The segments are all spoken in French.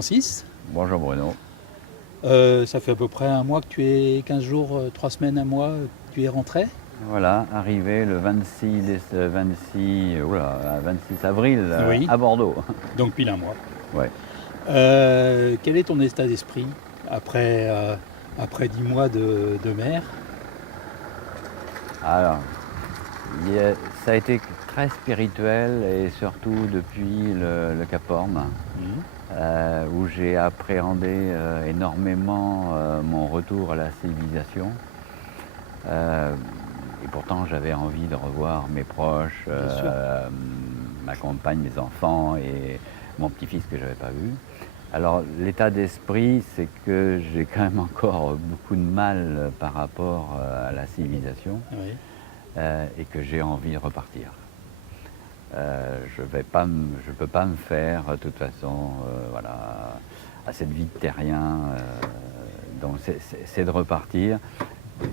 Francis. Bonjour Bruno. Ça fait à peu près un mois que tu es 15 jours, 3 semaines, un mois que tu es rentré. Voilà, arrivé le 26 avril Oui. à Bordeaux. Donc pile un mois. Ouais. Quel est ton état d'esprit après 10 mois de mer? Alors, ça a été très spirituel et surtout depuis le Cap Horn, où j'ai appréhendé énormément mon retour à la civilisation. Et pourtant, j'avais envie de revoir mes proches, ma compagne, mes enfants et mon petit-fils que je n'avais pas vu. Alors, l'état d'esprit, c'est que j'ai quand même encore beaucoup de mal par rapport à la civilisation Oui. et que j'ai envie de repartir. Je ne peux pas me faire, de toute façon, voilà, à cette vie de terrien. Donc, c'est de repartir,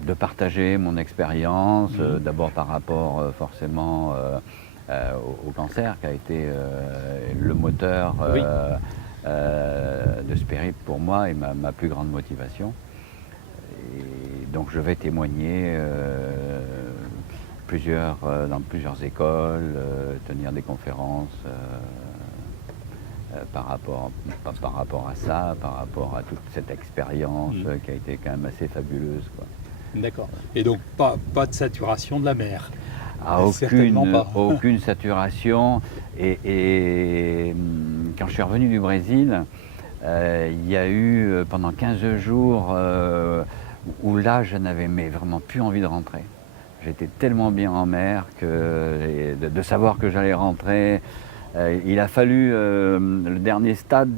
de partager mon expérience, d'abord par rapport forcément au cancer qui a été le moteur Oui. de ce périple pour moi et ma plus grande motivation. Et donc je vais témoigner dans plusieurs écoles, tenir des conférences par rapport à ça, par rapport à toute cette expérience qui a été quand même assez fabuleuse, quoi. D'accord. Et donc pas de saturation de la mer. Aucune, pas. aucune saturation. Et quand je suis revenu du Brésil, il y a eu pendant 15 jours où là, je n'avais vraiment plus envie de rentrer. J'étais tellement bien en mer que de savoir que j'allais rentrer. Il a fallu le dernier stade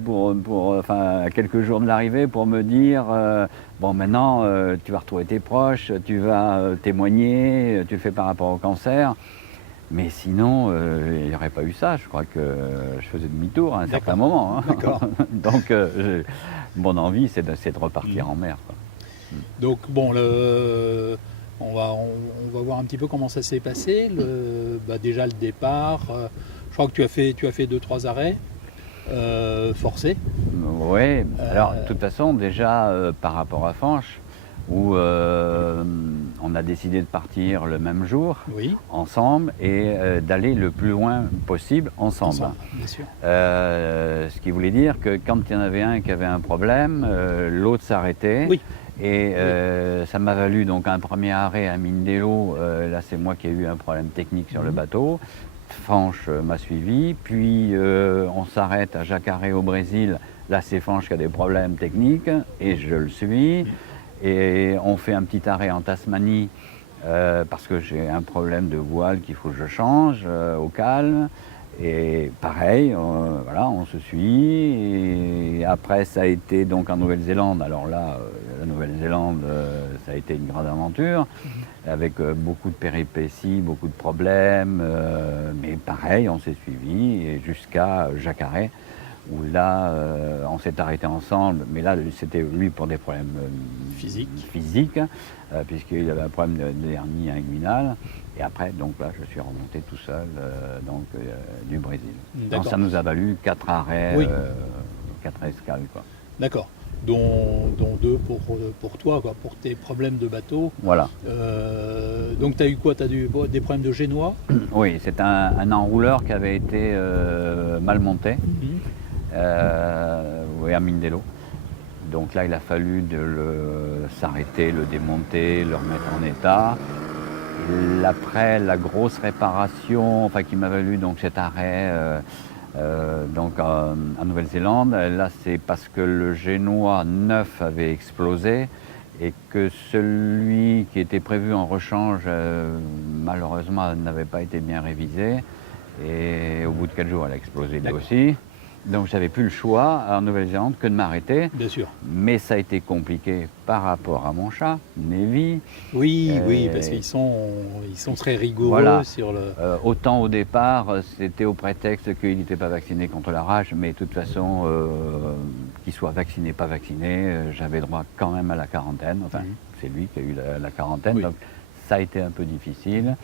à quelques jours de l'arrivée pour me dire bon, maintenant tu vas retrouver tes proches, tu vas témoigner, tu le fais par rapport au cancer. Mais sinon, il n'y aurait pas eu ça. Je crois que je faisais demi-tour à un certain moment, hein. D'accord. Donc, mon envie, c'est de repartir en mer, quoi. Donc bon, on va voir un petit peu comment ça s'est passé. Déjà le départ, je crois que tu as fait 2-3 arrêts forcés. Oui, alors de toute façon, déjà par rapport à Fanches, où on a décidé de partir le même jour, Oui. ensemble, et d'aller le plus loin possible ensemble. Bien sûr. Ce qui voulait dire que quand il y en avait un qui avait un problème, l'autre s'arrêtait. Oui. Et ça m'a valu donc un premier arrêt à Mindelo. Là, c'est moi qui ai eu un problème technique sur le bateau. Fanches m'a suivi. Puis on s'arrête à Jacaré au Brésil. Là, c'est Fanches qui a des problèmes techniques et je le suis. Et on fait un petit arrêt en Tasmanie parce que j'ai un problème de voile qu'il faut que je change au calme. Et pareil, voilà, on se suit. Et après, ça a été donc en Nouvelle-Zélande. Alors là, la Nouvelle-Zélande, ça a été une grande aventure, avec beaucoup de péripéties, beaucoup de problèmes. Mais pareil, on s'est suivi et jusqu'à Jacaré, où là, on s'est arrêté ensemble. Mais là, c'était lui pour des problèmes physiques puisqu'il avait un problème d'hernie inguinale. Et après, donc là, je suis remonté tout seul du Brésil. Donc ça nous a valu 4 arrêts, 4 escales, quoi. D'accord. Dont 2 pour toi, quoi, pour tes problèmes de bateau. Voilà. Donc tu as eu quoi? Tu as eu des problèmes de génois? Oui, c'est un enrouleur qui avait été mal monté à Mindelo. Donc là, il a fallu s'arrêter, le démonter, le remettre en état. Après la grosse réparation, qui m'a valu donc cet arrêt en Nouvelle-Zélande, là c'est parce que le génois neuf avait explosé et que celui qui était prévu en rechange malheureusement n'avait pas été bien révisé et au bout de 4 jours elle a explosé lui aussi. Donc j'avais plus le choix en Nouvelle-Zélande que de m'arrêter. Bien sûr. Mais ça a été compliqué par rapport à mon chat, Navy. Oui, parce qu'ils sont très rigoureux, voilà. Sur le... Autant au départ, c'était au prétexte qu'il n'était pas vacciné contre la rage, mais de toute façon, qu'il soit vacciné, pas vacciné, j'avais droit quand même à la quarantaine. Enfin, c'est lui qui a eu la quarantaine, donc ça a été un peu difficile.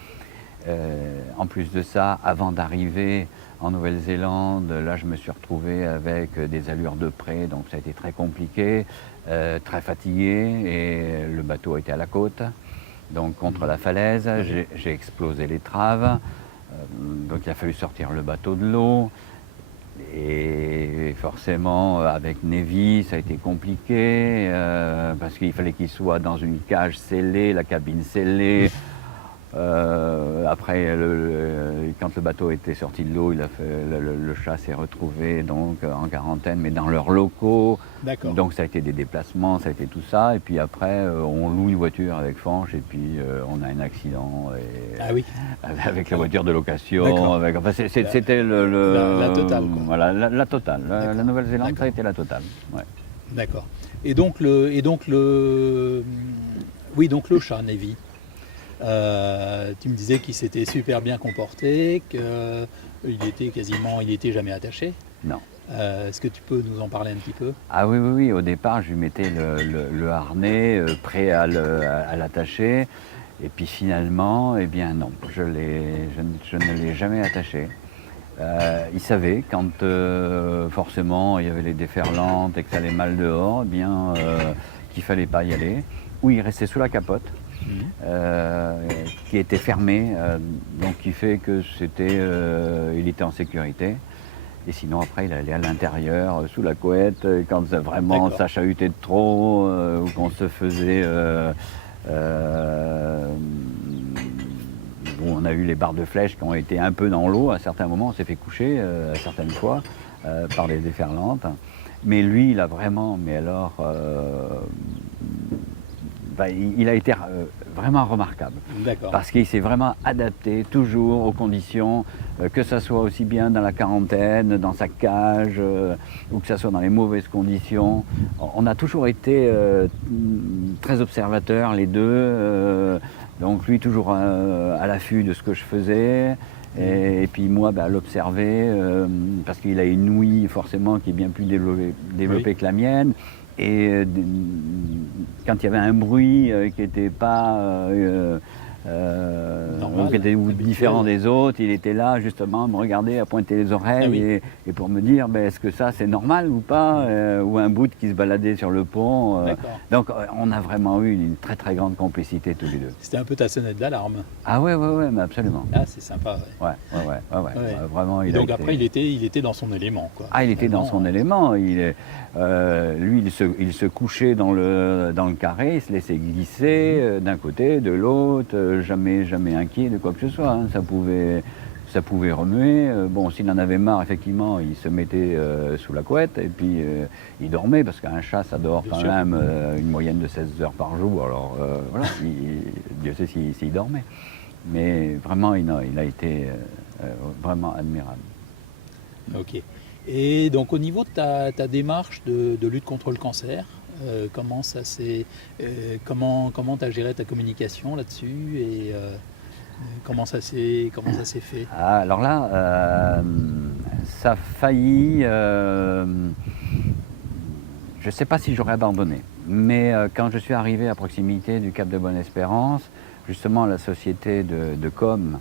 En plus de ça, avant d'arriver en Nouvelle-Zélande, là je me suis retrouvé avec des allures de près, donc ça a été très compliqué, très fatigué, et le bateau était à la côte, donc contre la falaise, j'ai explosé l'étrave, donc il a fallu sortir le bateau de l'eau. Et forcément, avec Navy, ça a été compliqué, parce qu'il fallait qu'il soit dans une cage scellée, la cabine scellée. Après, quand le bateau était sorti de l'eau, le chat s'est retrouvé donc en quarantaine, mais dans leurs locaux. D'accord. Donc ça a été des déplacements, ça a été tout ça. Et puis après, on loue une voiture avec Fanch, et puis on a un accident. Ah oui. Avec la voiture de location. Enfin, c'était la totale, quoi. Voilà, la totale. La Nouvelle-Zélande, ça a été la totale. Ouais. D'accord. Et donc le chat Navy. Tu me disais qu'il s'était super bien comporté, qu'il était jamais attaché. Non. Est-ce que tu peux nous en parler un petit peu? Ah oui, au départ, je lui mettais le harnais prêt à l'attacher. Et puis finalement, eh bien non, je ne l'ai jamais attaché. Il savait quand forcément il y avait les déferlantes et que ça allait mal dehors, eh bien qu'il ne fallait pas y aller. Ou il restait sous la capote, qui était fermée, donc qui fait que il était en sécurité. Et sinon après il allait à l'intérieur, sous la couette, quand vraiment ça chahutait de trop, ou qu'on se faisait... on a eu les barres de flèches qui ont été un peu dans l'eau à certains moments, on s'est fait coucher certaines fois par des déferlantes. Mais lui, il a vraiment, mais alors, il a été vraiment remarquable. Parce qu'il s'est vraiment adapté toujours aux conditions, que ce soit aussi bien dans la quarantaine, dans sa cage, ou que ce soit dans les mauvaises conditions. On a toujours été très observateurs, les deux. Donc lui, toujours à l'affût de ce que je faisais. Et puis moi, à l'observer, parce qu'il a une ouïe forcément qui est bien plus développée que la mienne. Et quand il y avait un bruit qui n'était pas qui était différent des autres, il était là justement à me regarder, à pointer les oreilles et pour me dire est-ce que ça c'est normal ou pas, ou un bout qui se baladait sur le pont. Donc on a vraiment eu une très très grande complicité tous les deux. C'était un peu ta sonnette d'alarme. Ah ouais, mais absolument. Ah c'est sympa. Ouais. Vraiment, donc après il était dans son élément, quoi. Ah, il était dans son élément. Lui il se couchait dans le carré, il se laissait glisser d'un côté, de l'autre, jamais inquiet de quoi que ce soit. Hein. Ça pouvait remuer. Bon, s'il en avait marre, effectivement, il se mettait sous la couette et puis il dormait, parce qu'un chat, ça dort quand même une moyenne de 16 heures par jour. Alors voilà, Dieu sait s'il dormait. Mais vraiment, il a été vraiment admirable. Ok. Et donc au niveau de ta démarche de lutte contre le cancer, comment tu as géré ta communication là-dessus, et comment ça s'est fait? Alors là, ça a failli... je ne sais pas si j'aurais abandonné, mais quand je suis arrivé à proximité du Cap de Bonne-Espérance, justement la société de com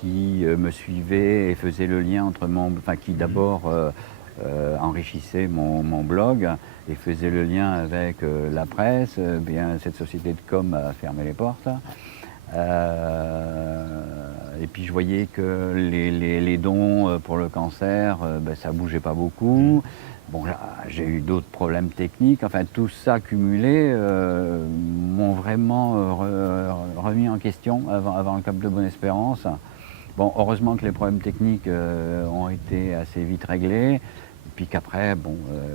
qui me suivait et faisait le lien entre qui d'abord enrichissait mon blog et faisait le lien avec la presse, bien cette société de com a fermé les portes. Et puis je voyais que les dons pour le cancer, ça bougeait pas beaucoup. Bon, là, j'ai eu d'autres problèmes techniques. Enfin, tout ça cumulé m'ont vraiment remis en question avant le Cap de Bonne-Espérance. Bon, heureusement que les problèmes techniques ont été assez vite réglés. Et puis qu'après,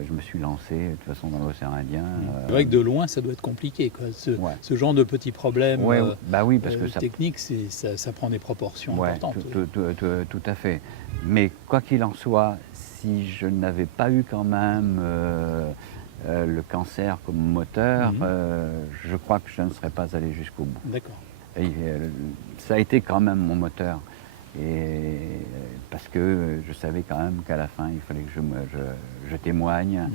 je me suis lancé de toute façon dans l'océan Indien. C'est vrai que de loin, ça doit être compliqué, quoi. Ce genre de petits problèmes oui, parce que techniques, ça prend des proportions importantes. Tout à fait. Mais quoi qu'il en soit, si je n'avais pas eu quand même le cancer comme moteur, je crois que je ne serais pas allé jusqu'au bout. D'accord. Et, ça a été quand même mon moteur. Et parce que je savais quand même qu'à la fin, il fallait que je témoigne.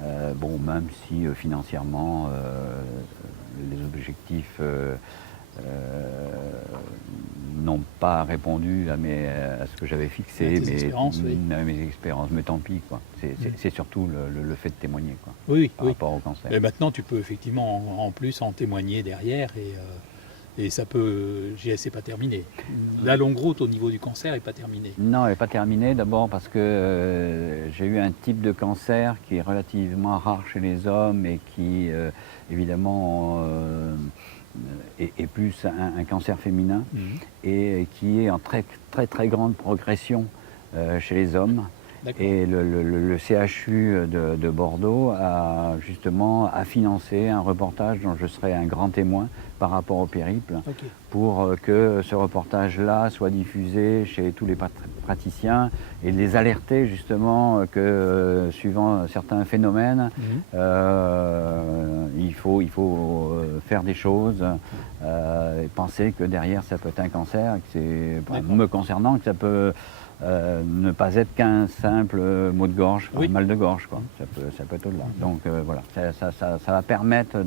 Même si financièrement, les objectifs n'ont pas répondu à ce que j'avais fixé, À tes espérances, oui. à mes expériences, mais tant pis, quoi. C'est surtout le fait de témoigner, quoi, Oui, par oui. rapport au cancer. Mais maintenant, tu peux effectivement en plus en témoigner derrière et ça peut. C'est pas terminé. La longue route au niveau du cancer est pas terminée. Non, elle n'est pas terminée, d'abord parce que j'ai eu un type de cancer qui est relativement rare chez les hommes et qui, évidemment, est plus un cancer féminin et qui est en très très très grande progression chez les hommes. D'accord. Et le CHU de Bordeaux a justement financé un reportage dont je serai un grand témoin par rapport au périple, Ok. pour que ce reportage-là soit diffusé chez tous les praticiens et les alerter justement que suivant certains phénomènes, il faut faire des choses, et penser que derrière ça peut être un cancer, que c'est, me concernant, que ça peut ne pas être qu'un simple mot de gorge, Oui. un mal de gorge, quoi. Ça peut être au-delà. Donc voilà, ça va permettre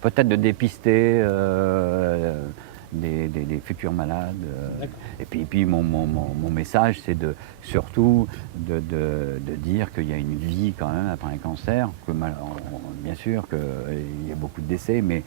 peut-être de dépister des futurs malades. Et puis mon message, c'est surtout de dire qu'il y a une vie quand même après un cancer, que bien sûr qu'il y a beaucoup de décès, mais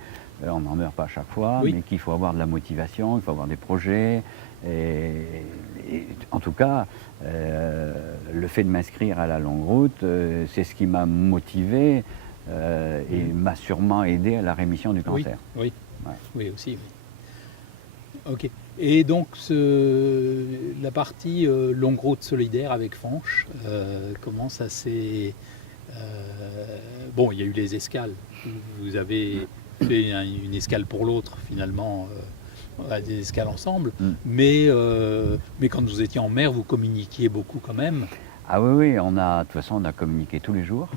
on n'en meurt pas à chaque fois, Oui. mais qu'il faut avoir de la motivation, il faut avoir des projets. Et en tout cas, le fait de m'inscrire à la longue route, c'est ce qui m'a motivé et m'a sûrement aidé à la rémission du cancer. Oui, Ouais. oui aussi. Oui. Ok. Et donc la partie longue route solidaire avec Fanche, comment ça s'est... bon, il y a eu les escales. Vous avez fait une escale pour l'autre finalement. Des escales ensemble, mais quand vous étiez en mer, vous communiquiez beaucoup quand même. Ah oui, de toute façon, on a communiqué tous les jours.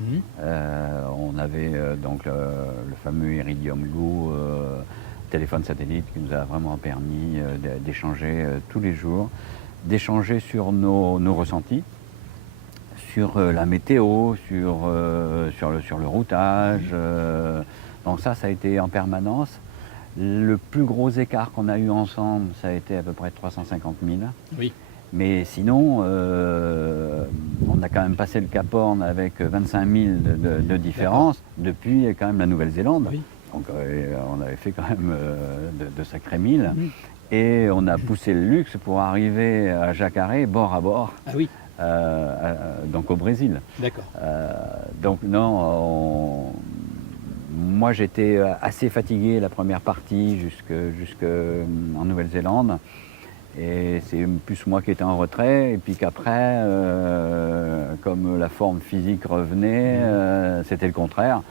On avait donc le fameux Iridium Go, téléphone satellite, qui nous a vraiment permis d'échanger tous les jours, d'échanger sur nos ressentis, sur la météo, sur le routage. Donc ça a été en permanence. Le plus gros écart qu'on a eu ensemble, ça a été à peu près 350 000. Oui. Mais sinon, on a quand même passé le Cap Horn avec 25 000 de différence depuis quand même la Nouvelle-Zélande. Oui. Donc on avait fait quand même de sacrés milles. Et on a poussé le luxe pour arriver à Jacaré, bord à bord. Ah oui. Donc au Brésil. D'accord. Donc non, moi j'étais assez fatigué la première partie jusque en Nouvelle-Zélande. Et c'est plus moi qui étais en retrait, et puis qu'après, comme la forme physique revenait, c'était le contraire.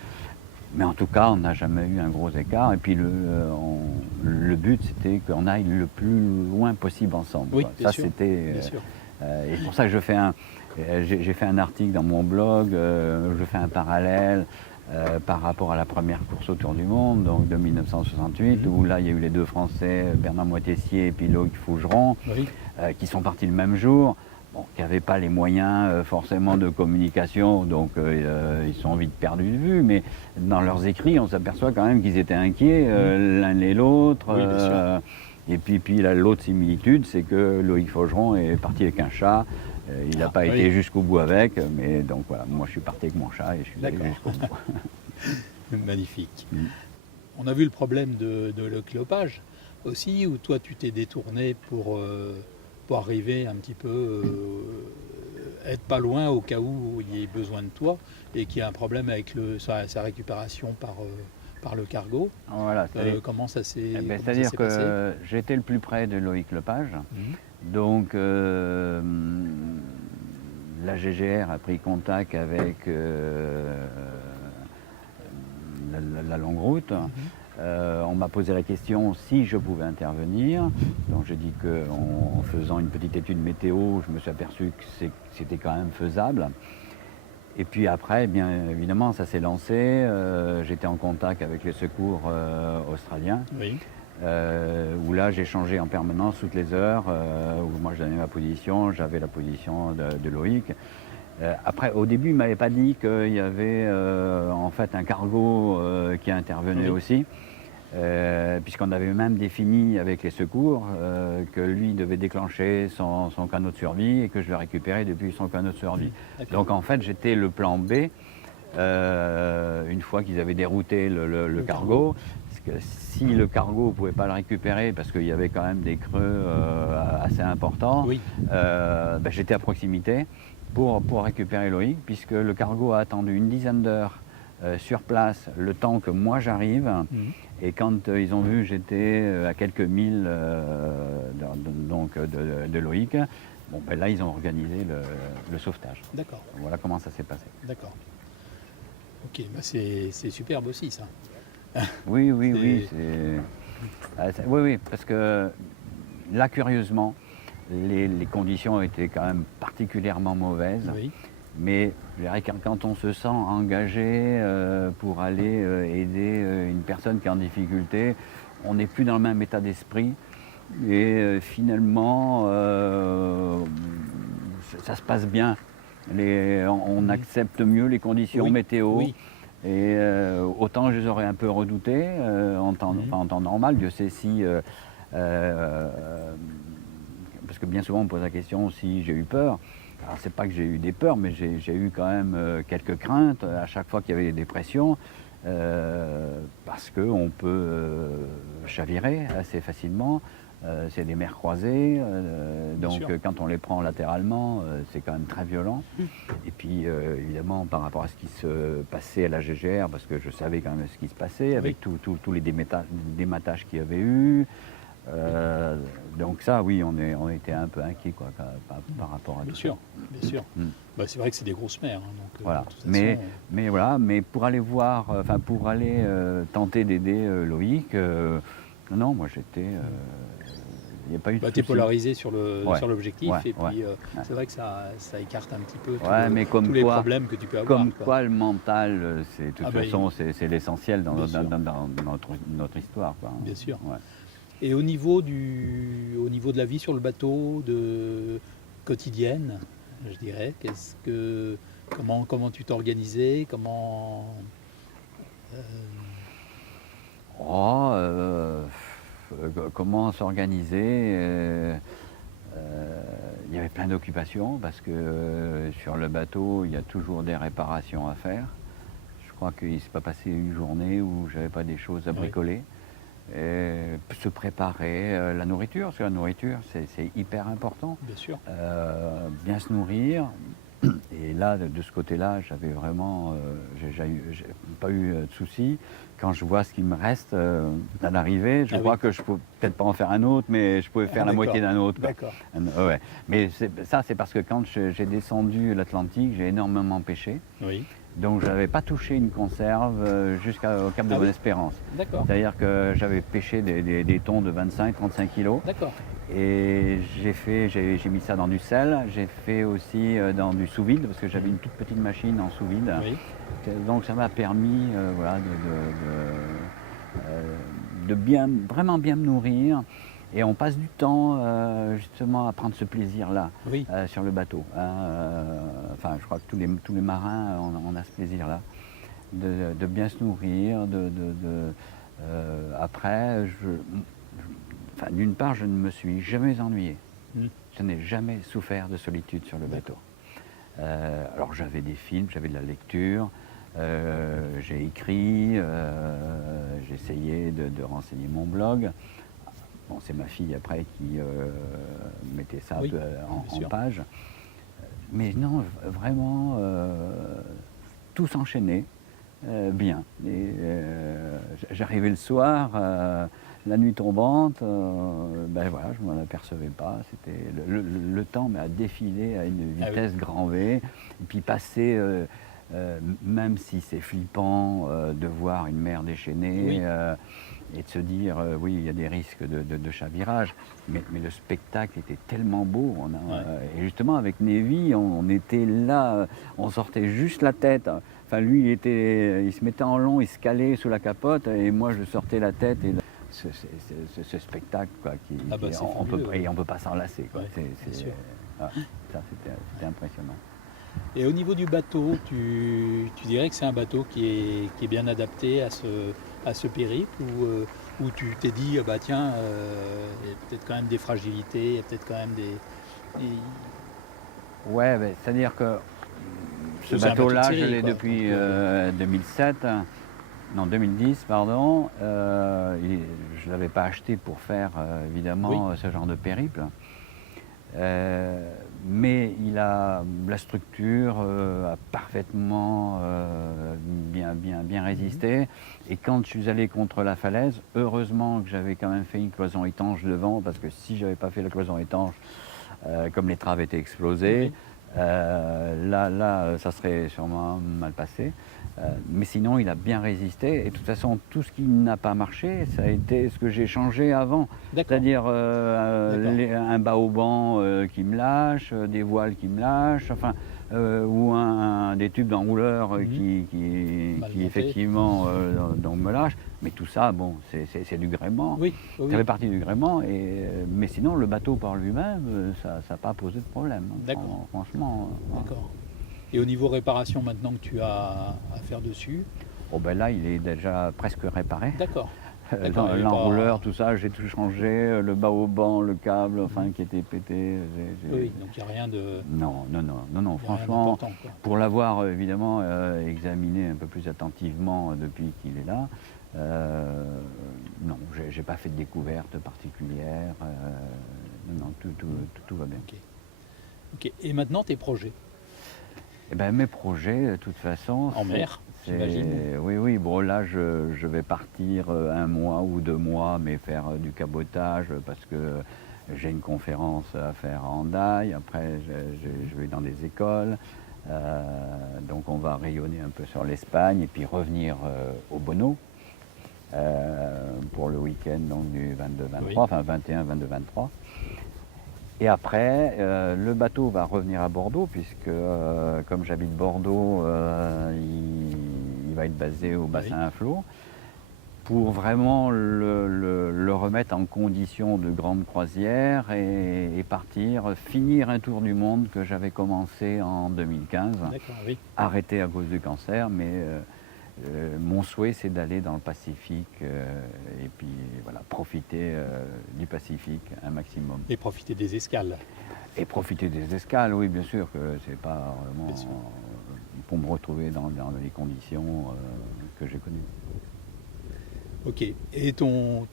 Mais en tout cas, on n'a jamais eu un gros écart. Et puis le but, c'était qu'on aille le plus loin possible ensemble. Oui, ça, sûr, c'était. Bien sûr. Et pour ça que j'ai fait un article dans mon blog, je fais un parallèle par rapport à la première course autour du monde, donc de 1968, où là il y a eu les deux Français, Bernard Moitessier et puis Loïc Fougeron, qui sont partis le même jour, qui n'avaient pas les moyens forcément de communication, donc ils sont vite perdus de vue, mais dans leurs écrits, on s'aperçoit quand même qu'ils étaient inquiets l'un et l'autre. Et puis l'autre similitude, c'est que Loïc Fougeron est parti avec un chat. Il n'a pas été jusqu'au bout avec, mais donc voilà, moi je suis parti avec mon chat et je suis allé jusqu'au bout. Magnifique. On a vu le problème de l'oclopage aussi, où toi tu t'es détourné pour arriver un petit peu, être pas loin au cas où il y ait besoin de toi et qu'il y a un problème avec sa récupération par le cargo. Voilà, comment ça s'est passé? C'est-à-dire que j'étais le plus près de Loïc Lepage. Donc la GGR a pris contact avec la longue route. On m'a posé la question si je pouvais intervenir. Donc j'ai dit qu'en faisant une petite étude météo, je me suis aperçu que c'était quand même faisable. Et puis après, bien évidemment, ça s'est lancé. J'étais en contact avec les secours australiens. Où là j'échangeais en permanence toutes les heures, où moi je donnais ma position, j'avais la position de Loïc. Après, au début, il ne m'avait pas dit qu'il y avait en fait un cargo qui intervenait aussi. puisqu'on avait même défini avec les secours que lui devait déclencher son canot de survie et que je le récupérais depuis son canot de survie. Donc en fait, j'étais le plan B. Une fois qu'ils avaient dérouté le cargo, parce que si le cargo ne pouvait pas le récupérer, parce qu'il y avait quand même des creux assez importants, Oui. J'étais à proximité pour récupérer Loïc, puisque le cargo a attendu une dizaine d'heures sur place, le temps que moi j'arrive, et quand ils ont vu j'étais à quelques milles de Loïc, bon, là ils ont organisé le sauvetage. D'accord. Voilà comment ça s'est passé. D'accord. Ok, c'est superbe aussi ça. Oui, C'est- oui, parce que là, curieusement, les conditions étaient quand même particulièrement mauvaises. Oui. Mais je dirais que quand on se sent engagé pour aller aider une personne qui est en difficulté, on n'est plus dans le même état d'esprit. Et finalement, ça se passe bien. On accepte mieux les conditions Oui, météo. oui. Et autant je les aurais un peu redoutés en temps normal, Dieu sait si. Parce que bien souvent on me pose la question si j'ai eu peur. Alors c'est pas que j'ai eu des peurs, mais j'ai eu quand même quelques craintes à chaque fois qu'il y avait des dépressions, parce qu'on peut chavirer assez facilement. C'est des mers croisées, donc quand on les prend latéralement, c'est quand même très violent. Et puis évidemment par rapport à ce qui se passait à la GGR, parce que je savais quand même ce qui se passait, avec tous les dématages qu'il y avait eu. Donc ça, oui, on était un peu inquiets par rapport à tout ça. Bien sûr. C'est vrai que c'est des grosses mers. Donc, voilà. de toute façon, Mais pour aller voir, pour aller tenter d'aider Loïc, non, moi j'étais. Il n'y a pas eu de t'es souci. polarisé sur l'objectif, Ouais, et puis c'est vrai que ça écarte un petit peu tous les problèmes que tu peux avoir. Comme quoi le mental, de toute façon, c'est l'essentiel dans notre histoire. Quoi. Bien sûr. Ouais. Et au niveau de la vie sur le bateau, quotidienne, je dirais, comment tu t'organisais, comment s'organiser il y avait plein d'occupations parce que sur le bateau, il y a toujours des réparations à faire. Je crois qu'il ne s'est pas passé une journée où je n'avais pas des choses à bricoler. Et se préparer, la nourriture, parce que la nourriture, c'est hyper important. Bien sûr. Bien se nourrir. Et là, de ce côté-là, j'avais vraiment, j'ai pas eu de soucis. Quand je vois ce qu'il me reste à l'arrivée, je crois que je peux peut-être pas en faire un autre, mais je pouvais faire la moitié d'un autre. D'accord. Ouais. Mais ça, c'est parce que quand j'ai descendu l'Atlantique, j'ai énormément pêché. Oui. Donc je n'avais pas touché une conserve jusqu'au Cap de Bonne-Espérance. D'accord. C'est-à-dire que j'avais pêché des thons de 25-35 kilos. D'accord. Et j'ai mis ça dans du sel, j'ai fait aussi dans du sous-vide, parce que j'avais une toute petite machine en sous-vide. Oui. Donc ça m'a permis de vraiment bien me nourrir. Et on passe du temps justement à prendre ce plaisir-là sur le bateau. Je crois que tous les marins, on a ce plaisir-là, de bien se nourrir. Après, d'une part, je ne me suis jamais ennuyé. Je n'ai jamais souffert de solitude sur le bateau. Alors j'avais des films, j'avais de la lecture, j'ai écrit, j'ai essayé de renseigner mon blog. Bon, c'est ma fille après qui mettait ça un peu en page. Mais non, vraiment, tout s'enchaînait bien. Et j'arrivais le soir, la nuit tombante, je ne m'en apercevais pas. C'était le temps a défilé à une vitesse grand V. Et puis passer, même si c'est flippant de voir une mer déchaînée, et de se dire, oui, il y a des risques de chavirage, mais le spectacle était tellement beau. Et justement, avec Navy, on était là, on sortait juste la tête. Enfin, lui, il se mettait en long, il se calait sous la capote, et moi, je sortais la tête. Et ce spectacle, quoi, on ne peut pas s'en lasser. Ça, c'était impressionnant. Et au niveau du bateau, tu dirais que c'est un bateau qui est bien adapté à à ce périple où tu t'es dit, ah bah tiens, il y a peut-être quand même des fragilités, il y a peut-être quand même Ouais, c'est-à-dire que ce c'est un bateau de bateau-là, je série, l'ai quoi. depuis Donc, 2007, non 2010, pardon. Je ne l'avais pas acheté pour faire oui, évidemment ce genre de périple. Mais la structure a parfaitement bien résisté. Et quand je suis allé contre la falaise, heureusement que j'avais quand même fait une cloison étanche devant, parce que si j'avais pas fait la cloison étanche, comme les traves étaient explosées, oui, là, ça serait sûrement mal passé. Mais sinon, il a bien résisté. Et de toute façon, tout ce qui n'a pas marché, ça a été ce que j'ai changé avant. d'accord, C'est-à-dire d'accord. un bas-au-banc qui me lâche, des voiles qui me lâchent, enfin, ou des tubes d'enrouleur Mhm. Mal qui monté. effectivement donc me lâchent. Mais tout ça, bon, c'est du gréement. Oui, oui, Ça fait oui, partie du gréement. Mais sinon, le bateau par lui-même, ça n'a pas posé de problème. d'accord, Franchement. Voilà. d'accord. Et au niveau réparation maintenant que tu as à faire dessus, Oh ben là, il est déjà presque réparé. d'accord, d'accord, il n'y avait L'enrouleur, pas. tout ça, j'ai tout changé. Le bas au banc, le câble, enfin, Mhm. qui était pété. Oui, oui, donc il n'y a rien de, Non, il y a rien franchement, d'important, quoi. pour l'avoir évidemment examiné un peu plus attentivement depuis qu'il est là, non, j'ai pas fait de découverte particulière. Non, tout va bien. Ok, ok. Et maintenant tes projets Eh ben, mes projets, de toute façon, en mer, j'imagine. oui, bon, là, je vais partir un mois ou 2 mois, mais faire du cabotage parce que j'ai une conférence à faire à Hendaye. Après, je vais dans des écoles. Donc, on va rayonner un peu sur l'Espagne et puis revenir au Bono pour le week-end donc, du 22-23, Oui, enfin 21, 22, 23. Et après, le bateau va revenir à Bordeaux, puisque comme j'habite Bordeaux, il va être basé au oui, bassin à flot, pour vraiment le remettre en condition de grande croisière et partir, finir un tour du monde que j'avais commencé en 2015, d'accord, oui. arrêté à cause du cancer, mais mon souhait c'est d'aller dans le Pacifique et puis voilà, profiter du Pacifique un maximum. Et profiter des escales, Et profiter des escales, oui, bien sûr que c'est pas vraiment bien sûr. pour me retrouver dans les conditions que j'ai connues. Ok. Et ton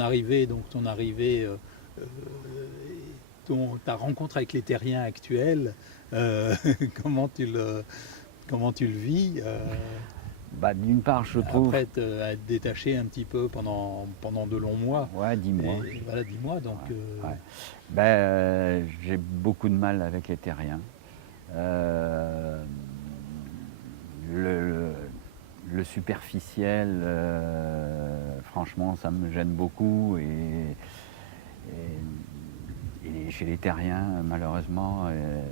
arrivée, donc ton arrivée, euh, ta rencontre avec les terriens actuels, euh, comment tu le, comment tu le vis Bah, d'une part, je trouve, après être détaché un petit peu pendant de longs mois. ouais, 10 mois. Et voilà, 10 mois. Donc, Ouais, ouais. Ben, j'ai beaucoup de mal avec les terriens. Euh, le, le superficiel, franchement, ça me gêne beaucoup. Chez les terriens, malheureusement,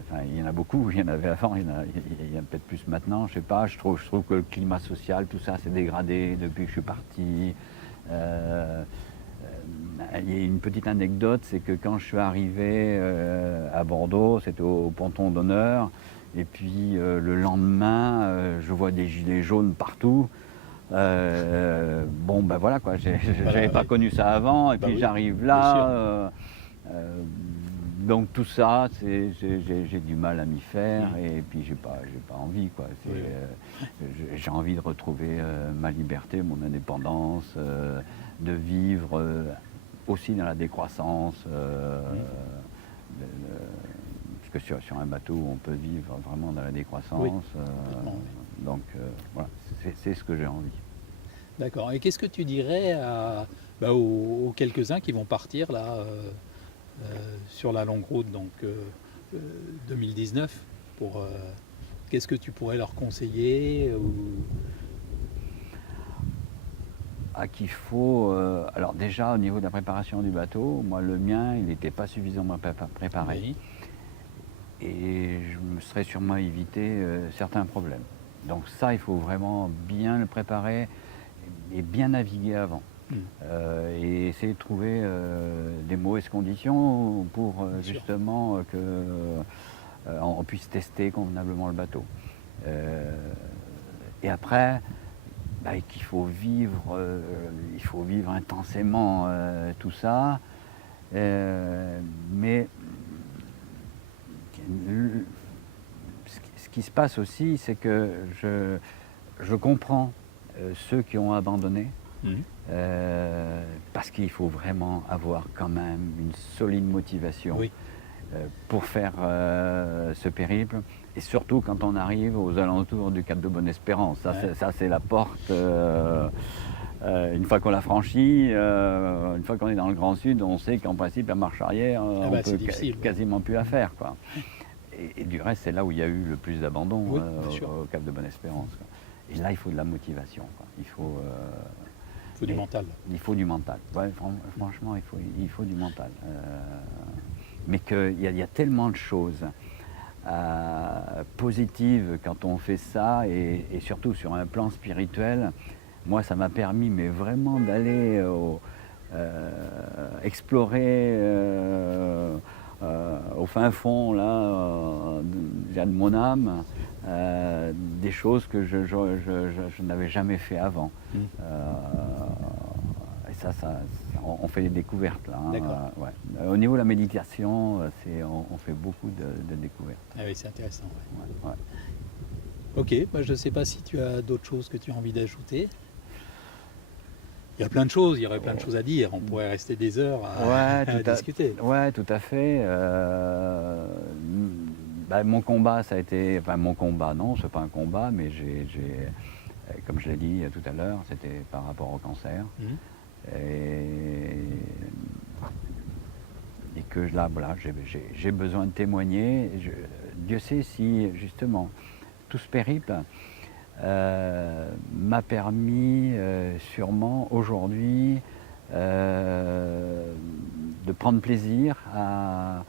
enfin, il y en a beaucoup, il y en avait avant, il y en a peut-être plus maintenant, je sais pas. Je trouve que le climat social, tout ça s'est dégradé depuis que je suis parti. Euh, il y a une petite anecdote, c'est que quand je suis arrivé à Bordeaux, c'était au ponton d'honneur, et puis le lendemain, je vois des gilets jaunes partout. Bon, ben voilà quoi, voilà, j'avais pas oui. connu ça avant, et Bah puis oui, j'arrive bien sûr. là. Euh, donc tout ça, j'ai du mal à m'y faire, Mhm. et puis j'ai pas envie quoi. Oui, oui. J'ai envie de retrouver ma liberté, mon indépendance, de vivre aussi dans la décroissance. Mhm. Parce que sur un bateau, on peut vivre vraiment dans la Oui, décroissance. complètement. Oui. Donc voilà, c'est ce que j'ai envie. D'accord. Et qu'est-ce que tu dirais aux quelques-uns qui vont partir là sur la longue route, donc 2019, qu'est-ce que tu pourrais leur conseiller Qu'il faut. Alors déjà au niveau de la préparation du bateau, moi le mien il n'était pas suffisamment préparé. Oui, Et je me serais sûrement évité certains problèmes. Donc ça il faut vraiment bien le préparer et bien naviguer avant. mm, Et essayer de trouver des mauvaises conditions pour bien sûr. justement on puisse tester convenablement le bateau. Et après, qu'il faut vivre intensément tout ça. Mais ce qui se passe aussi, c'est que je comprends ceux qui ont abandonné, parce qu'il faut vraiment avoir quand même une solide motivation Oui. pour faire ce périple. Et surtout quand on arrive aux alentours du Cap de Bonne-Espérance. Ça, c'est la porte. Une fois qu'on l'a franchie, une fois qu'on est dans le Grand Sud, on sait qu'en principe, la marche arrière, on peut quasiment plus la faire, quoi. Et du reste, c'est là où il y a eu le plus d'abandon, au Cap de Bonne-Espérance, quoi. Et là, il faut de la motivation, quoi. Il faut du mental. Il faut du mental. Ouais, franchement, il faut du mental. Mais qu'il y a tellement de choses positives quand on fait ça, et surtout sur un plan spirituel. Moi, ça m'a permis, mais vraiment d'aller explorer au fin fond là, de mon âme, des choses que je n'avais jamais fait avant. Et ça, on fait des découvertes là. Ouais. Au niveau de la méditation, on fait beaucoup de découvertes. Ah oui, c'est intéressant. Ouais. Ok, je ne sais pas si tu as d'autres choses que tu as envie d'ajouter. Il y a plein de choses, il y aurait plein de choses à dire. On pourrait rester des heures à discuter. Ouais, tout à fait. Mon combat, ça a été... Enfin, mon combat, non, c'est pas un combat, mais comme je l'ai dit tout à l'heure, c'était par rapport au cancer. Et que là, voilà, j'ai besoin de témoigner. Dieu sait si, justement, tout ce périple m'a permis sûrement aujourd'hui de prendre plaisir à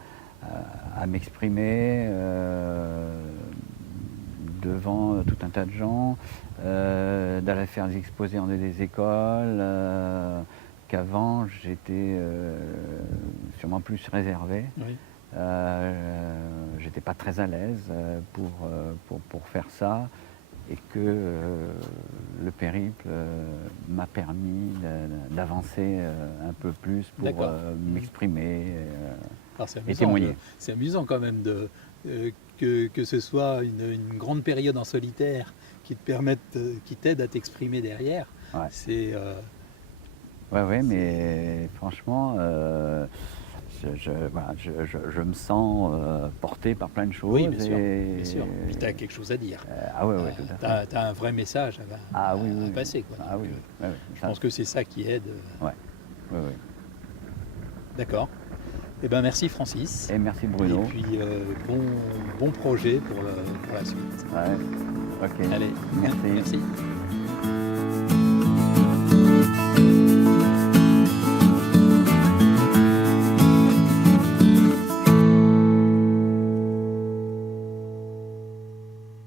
m'exprimer devant tout un tas de gens, d'aller faire des exposés dans des écoles, qu'avant j'étais sûrement plus réservé. Oui. J'étais pas très à l'aise pour faire ça. Et que le périple m'a permis d'avancer un peu plus pour m'exprimer et témoigner. C'est amusant quand même que ce soit une grande période en solitaire qui t'aide à t'exprimer derrière. Ouais. C'est. Mais franchement. Je me sens porté par plein de choses. Oui, bien sûr. Puis tu as quelque chose à dire. Tout à fait. Tu as un vrai message à passer. Quoi. Je pense que c'est ça qui aide. Oui. D'accord. Eh ben, merci Francis. Et merci Bruno. Et puis bon projet pour la suite. Ouais. Ok. Allez, merci.